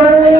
Israel.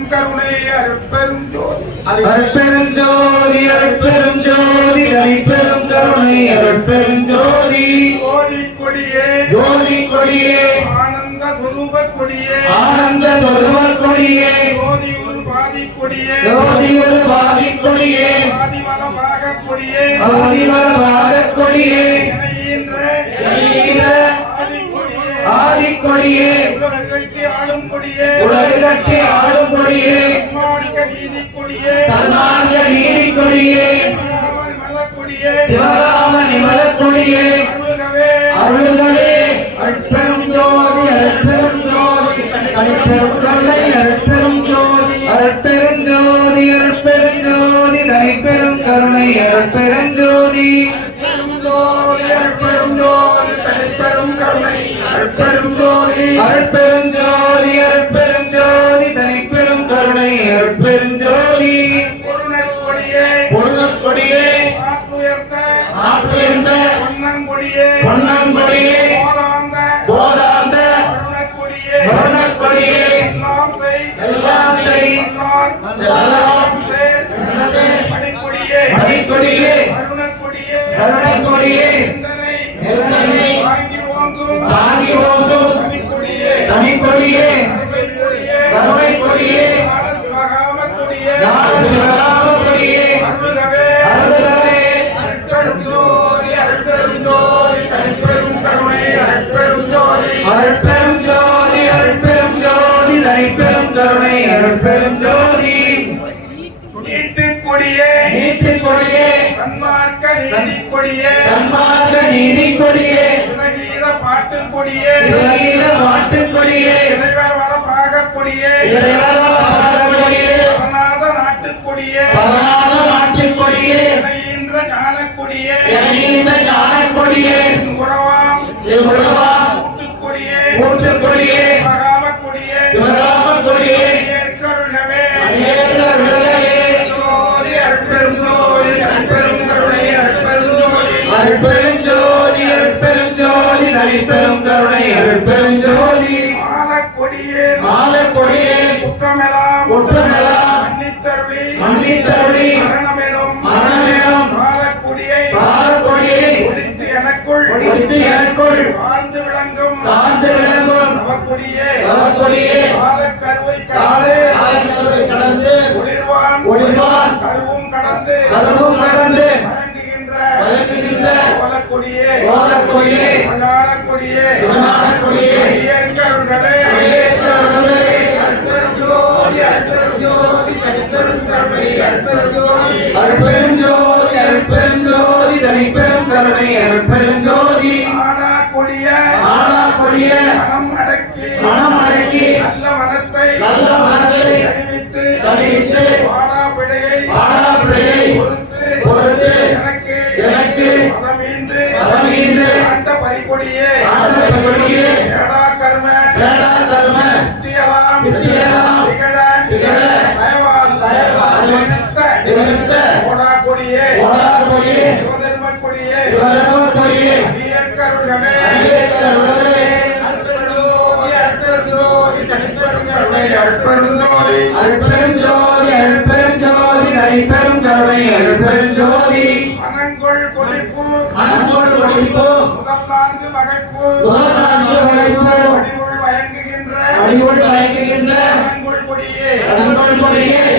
கருணை அருட்பெரும் ஜோதி. அருட்பெருஞ்சோதி அருட்பெருஞ்சோதி அரிப்பெரும் கருணை அருட்பெருஞ்சோதி கோடி கொடியே. ஜோதி கொடியே. ஆனந்த சுரூப கொடியே. ஆனந்த சொல்வர் கொடியே. ஜோதி ஒரு பாதி கொடியே. ஜோதி ஒரு பாதி கொடியே. ஆதிவலமாக கொடியே. ஆதிவரமாக கொடியே. இணையின்ற உலகத்தை ஆளும் கொடியே. உலகு கட்டி ஆளும் கொடியே. சன்மார்க்க நீதி கொடியே. சன்மார்க்க நீதி கொடியே. சிவகாம நிமல கொடியே. அருள்களே அற்பெரும் ஜோதி அற்பெரும் ஜோதி. தனிப்பெரும் கருணை அற்பெரும் ஜோதி. அற்பெரும் ஜோதி அற்பெரும் ஜோதி. தனிப்பெரும் கருணை அற்பெரும் ஜோதி. பெரும் ஜோதி அருட்பெரும் ஜோதி. தனிப்பெரும் கருணை அற்பெரும் ஜோதி அற்பெரும் ஜோதி தனிப்பெரும் கருணை அற்பெரும் ஜோதி பொருணர் கொடியே பொருள் கொடியே ஆற்றுயர்த்த ஆற்றுயர்ந்த பொன்னங்கொடியே பொன்னங்கொடியே போதாந்த போதாந்த அருணக்கொடியே வருணக் கொடியே எல்லாம் செய். எல்லாம் பணிக்கொடியே கொடியே நீட்டு கொடியே சன்மார்க்க நீதி கொடியே சன்மார்க்க நீதி கொடியே சிவகீத பாட்டு கொடியே சிவகீத மாட்டு கொடியே இறைவர் வளமாக கொடியே இறைவர கொடியே பரநாத நாட்டு கொடியே பரநாத மாட்டு கொடியே இணைகின்ற ஞான கொடியே இணைந்த ஞான கொடியே உறவாம் உருவா கூட்டு கொடியே மூட்டு கொடியே சிவகாம கொடியே சிவகாம கொடியே ஏற்கருளவே அநேக கருணை அருட்பெரும் ஜோதி மால கொடியே மாலை கொடியே குற்றமெல்லாம் குற்றமெல்லாம் மன்னித்தருளி. மன்னித்தருளி. மரணமெனும் மரணமெனும் சாலக்குடியை சாலக்கொடியை ஒழித்து எனக்குள் ஒழித்து எனக்குள் சார்ந்து விளங்கும் சார்ந்து விளங்கும் நவக்குடியே நவக்கொடியே காலக்கருவை காலை கடந்து ஒளிர்வான் ஒளிர்வான் கடந்து கருவும் கடந்து வழங்குகின்ற கோலக்கொடியே மகாலக்கொடியே சிவஞானக்கொடியே ஐயங்கருடனே ஐயேற்றவர்களே அற்பெரும் ஜோதி அற்பெரும் ஜோதி தனிப்பெரும் கருணை அற்பெரும் ஜோதி அருட்பெரும் ஜோதி அருட்பெரும் ஜோதி தனிப்பெரும் கருணை அருட்பெரும் நினைத்த ஓடா கொடியே ஓடா கொடியே சிவதர்ம கொடியே சிவதர்ம கொடியே தனிப்பெருங்கருணை அற்பெருஞ்சோதி அருட்பெரும் ஜோதி அருட்பெரும் ஜோதி நரிப்பெரும் கருணை அருட்பெரும் ஜோதி மனங்கொள் கொடிப்பு மனங்கொள் நான்கு நான்கு அடிவுள் அடிவுள் கொடியே கடங்கொள் கொடியே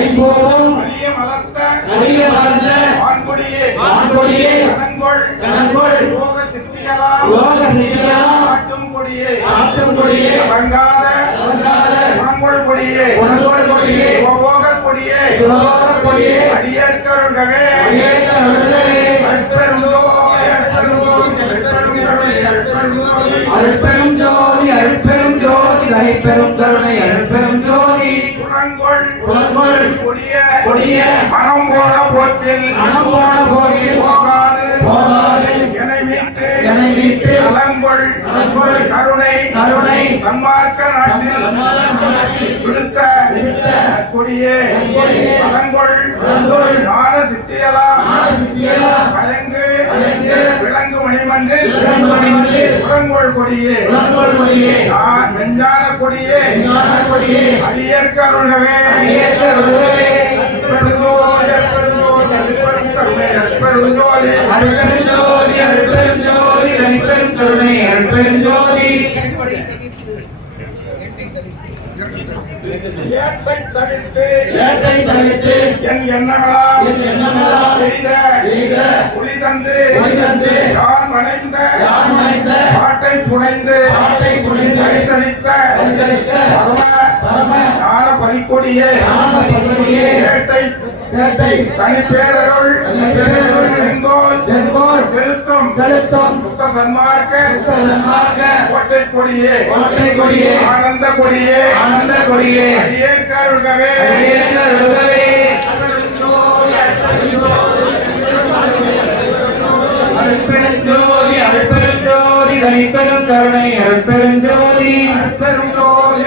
ஐம்பூவும் வலிய மலர்த்த அரிய வளர்ந்த ஆண்கொடியே ஆண்கொடியே கடங்கொள் கடங்கொள் யோக சித்தியலாம் லோக சித்தியலாம் ஆட்டும் கொடியே ஆட்டும் கொடியே வங்காத வங்காத குணங்கொள் கொடியே குணங்கொள் கொடியே கொடியே சுலோக கொடியே அற்பெருந்தோய் அற்பெருந்தோய் அற்பெருந்தோய் அருட்பெரும் ஜோதி அருட்பெரும் ஜோதி தனிப்பெரும் கருணை அருட்பெரும் மனம் போன போக்கில் மனம் போன போக்கில் போகாது. போகாது. என்னை மீட்டு என்னை மீட்டு நலங்கொள். நலங்கொள். கருணை. கருணை. சன்மார்க்க நாட்டில் சன்மார்க்க விடுத்த விடுத்த கொடியே நலங்கொள். நலங்கொள். ஞான சித்தியலா. ஞான சித்தியலா. பயங்கு பயங்கு விலங்கு மணிமன்றில் விலங்கு மணிமன்றில் குலங்கொள் கொடியே. குலங்கொள் கொடியே. நான் நெஞ்சான கொடியே. ஞான கொடியே. அடியேற்கருள்கவே அடியேற்க அற்பெரும் கருணை அற்பெருந்தோய் அருட்பெரும் கருணை அருட்பெரும் ஜோதி ஏட்டை தவிர்த்து ஏட்டை தவிர்த்து என் எண்ணங்களா என் எண்ணங்களால் செய்த செய்த ஒளி தந்து ஒளி தந்து யார் மனைந்த யார் மனைந்த பாட்டை புனைந்து பாட்டை பரம பரம ஞான ஏட்டை தனிப்பேரருள் தனிப்பேரருள் செங்கோல் செங்கோல் செலுத்தும். செலுத்தும். புத்த சன்மார்க்க புத்த சன்மார்க்க கோட்டை கொடியே கோட்டை கொடியே ஆனந்த கொடியே ஆனந்த கொடியே அடியேற்கருள்கவே. அடியேற்க விடுதலே அருட்பெரும் ஜோதி அருட்பெரும் ஜோதி தனிப்பெரும் கருணை அருட்பெரும் ஜோதி பெருந்தோய்